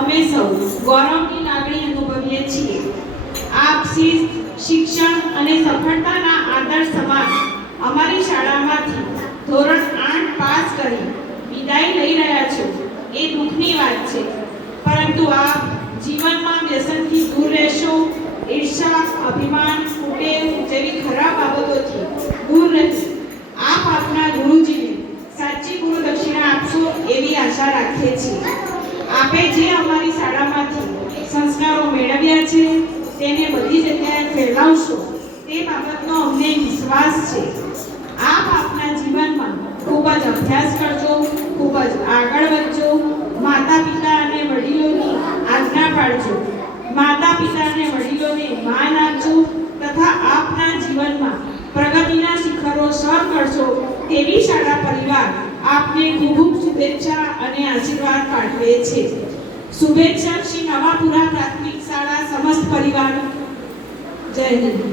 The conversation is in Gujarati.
અમે સૌ ગૌરવની લાગણી અનુભવીએ છીએ। આપ શિક્ષણ અને સફળતાના આદર્શ સમાન અમારી શાળામાંથી ધોરણ 8 પાસ કરી વિદાય લઈ રહ્યા છો એ દુઃખની વાત છે, પરંતુ આપ જીવનમાં વ્યસનથી દૂર રહેશો, ઈર્ષા, અભિમાન, કુટેવ જેવી ખરાબ બાબતોથી દૂર રહી આપ આપના ગુરુજીને સાચી ગુરુ દક્ષિણા આપશો એવી આશા રાખીએ છીએ। આપે જે અમારી શાળામાંથી સંસ્કારો મેળવ્યા છે તેને બધી જગ્યાએ ફેલાવશો તે બાબતનો અમને વિશ્વાસ છે। આપ આપના જીવનમાં ખૂબ જ અભ્યાસ કરજો, ખૂબ જ આગળ વધજો, માતા પિતા અને વડીલોની આજ્ઞા પાળજો, માતા પિતા અને વડીલોને માન આપજો તથા આપના જીવનમાં પ્રગતિના શિખરો સર કરશો તેવી શાળા પરિવાર આપને ખૂબ ખૂબ શુભેચ્છા અને આશીર્વાદ પાઠવે છે। શુભેચ્છા શ્રી નવાપુરા પ્રાથમિક શાળા સમસ્ત પરિવાર। જય હિન્દ।